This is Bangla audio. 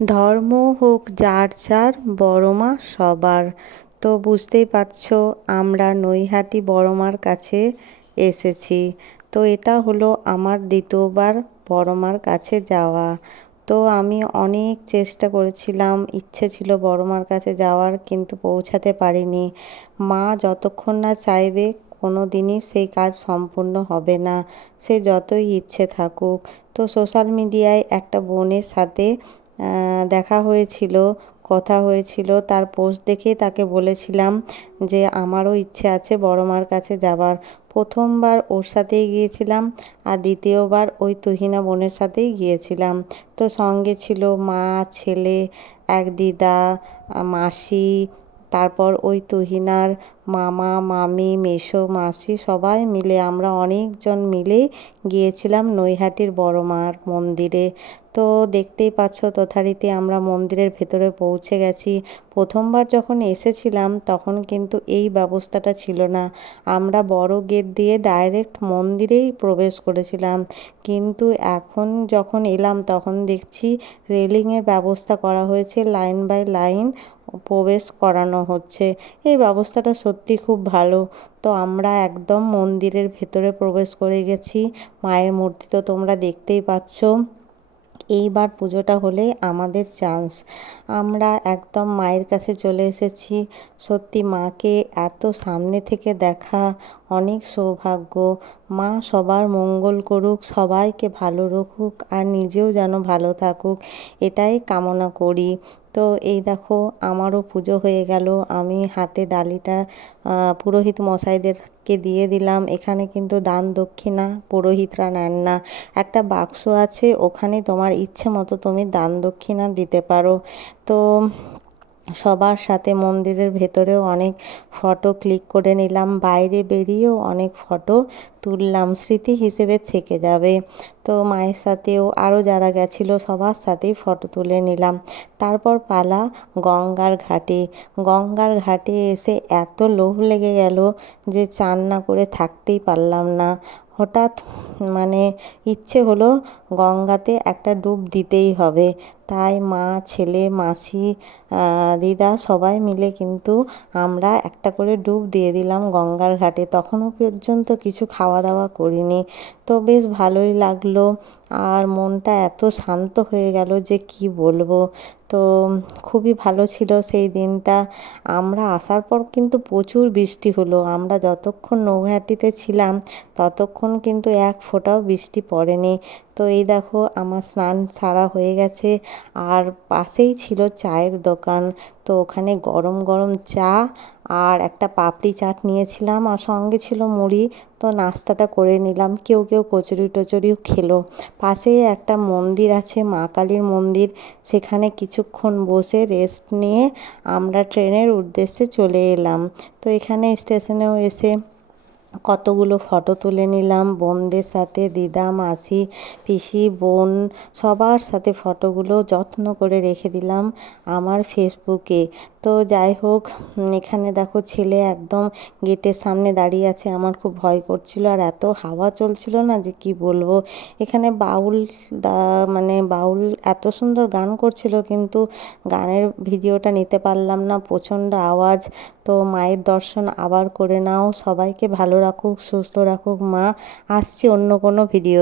ধর্ম হোক যার যার, বড়মা সবার। তো বুঝতেই পারছ, আমরা নৈহাটি বড়মার কাছে এসেছি। তো এটা হলো আমার দ্বিতীয়বার বড় মার কাছে যাওয়া। তো আমি অনেক চেষ্টা করেছিলাম, ইচ্ছে ছিল বড়মার কাছে যাওয়ার, কিন্তু পৌঁছাতে পারিনি। মা যতক্ষণ না চাইবে কোনো দিনই সেই কাজ সম্পূর্ণ হবে না। সে যতই ইচ্ছে থাকুক। তো সোশ্যাল মিডিয়ায় একটা বোনের সাথে দেখা হয়েছিল, কথা হয়েছিল। তার পোস্ট দেখে তাকে বলেছিলাম যে, আমারও ইচ্ছে আছে বড় মার কাছে যাবার। প্রথমবার ওর সাথেই গিয়েছিলাম আর দ্বিতীয়বার ওই তুহিনা বোনের সাথেই গিয়েছিলাম। তো সঙ্গে ছিল মা, ছেলে, এক দিদা, মাসি, তারপর ওই তুহিনার মামা, মামি, মেসো, মাসি সবাই মিলে আমরা অনেকজন মিলে গিয়েছিলাম নৈহাটির বড় মার মন্দিরে। তো দেখতেই পাচ্ছ তথারীতি আমরা মন্দিরের ভেতরে পৌঁছে গেছি। প্রথমবার যখন এসেছিলাম তখন কিন্তু এই ব্যবস্থাটা ছিল না। আমরা বড় গেট দিয়ে ডাইরেক্ট মন্দিরেই প্রবেশ করেছিলাম। কিন্তু এখন যখন এলাম তখন দেখছি রেলিংয়ের ব্যবস্থা করা হয়েছে, লাইন বাই লাইন প্রবেশ করানো হচ্ছে। এই ব্যবস্থাটা সত্যি খুব ভালো। তো আমরা একদম মন্দিরের ভেতরে প্রবেশ করে গেছি। মায়ের মূর্তি তো তোমরা দেখতেই পাচ্ছ। এইবার পুজোটা হলে আমাদের চান্স আমরা একদম মায়ের কাছে চলে এসেছি। সত্যি মাকে এত সামনে থেকে দেখা অনেক সৌভাগ্য। মা সবার মঙ্গল করুক, সবাইকে ভালো রাখুক আর নিজেও যেন ভালো থাকুক। এটাই কামনা করি। তো এই দেখো, আমারও পুজো হয়ে গেল। আমি হাতে ডালিটা পুরোহিত মশাইদেরকে দিয়ে দিলাম। এখানে কিন্তু দান দক্ষিণা পুরোহিতরা নেন না। একটা বাক্স আছে, ওখানে তোমার ইচ্ছে মতো তুমি দান দক্ষিণা দিতে পারো। তো সবার সাথে মন্দিরের ভেতরেও অনেক ফটো ক্লিক করে নিলাম। বাইরে বেরিয়েও অনেক ফটো তুললাম, স্মৃতি হিসেবে থেকে যাবে। তো মায়ের সাথেও আরও যারা গেছিল, সবার সাথেই ফটো তুলে নিলাম। তারপর পালা গঙ্গার ঘাটে। গঙ্গার ঘাটে এসে এত লোভ লেগে গেল যে চান না করে থাকতেই পারলাম না। হঠাৎ মানে ইচ্ছে হলো গঙ্গাতে একটা ডুব দিতেই হবে। তাই মা, ছেলে, মাসি দিদা সবাই মিলে কিন্তু আমরা একটা করে ডুব দিয়ে দিলাম গঙ্গার ঘাটে। তখনও পর্যন্ত কিছু খাওয়া দাওয়া করিনি। তো বেশ ভালোই লাগল। আর মনটা এত শান্ত হয়ে গেল যে কি বলব? তো খুবই ভালো ছিল সেই দিনটা। আমরা আসার পর কিন্তু প্রচুর বৃষ্টি হলো। আমরা যতক্ষণ নৌঘাটিতে ছিলাম, ততক্ষণ কিন্তু এক ফোঁটাও বৃষ্টি পড়েনি। তো এই দেখো, আমার স্নান সারা হয়ে গেছে। আর পাশেই ছিল চায়ের দোকান। তো ওখানে গরম গরম চা আর একটা পাপড়ি চাট নিয়েছিলাম আর সঙ্গে ছিল মুড়ি। তো নাস্তাটা করে নিলাম। কেউ কেউ কচুরি টচুরিও খেলো। পাশেই একটা মন্দির আছে, মা কালীর মন্দির। সেখানে কিছুক্ষণ বসে রেস্ট নিয়ে আমরা ট্রেনের উদ্দেশ্যে চলে এলাম। তো এখানে স্টেশনেও এসে কতগুলো ফটো তুলে নিলাম, বোনদের সাথে, দিদা, মাসি, পিসি, বোন, সবার সাথে ফটোগুলো যত্ন করে রেখে দিলাম আমার ফেসবুকে। তো যাই হোক এখানে দেখো ছেলে একদম গেটের সামনে দাঁড়িয়ে আছে, আমার খুব ভয় করছিল আর এত হাওয়া চলছিল না যে কি বলব। এখানে বাউল দা মানে বাউল এত সুন্দর গান করছিল কিন্তু গানের ভিডিওটা নিতে পারলাম না, প্রচণ্ড আওয়াজ। তো মায়ের দর্শন আবার করে নাও, সবাইকে ভালো রাখুক সুস্থ রাখুক মা আসছি অন্য কোনো ভিডিও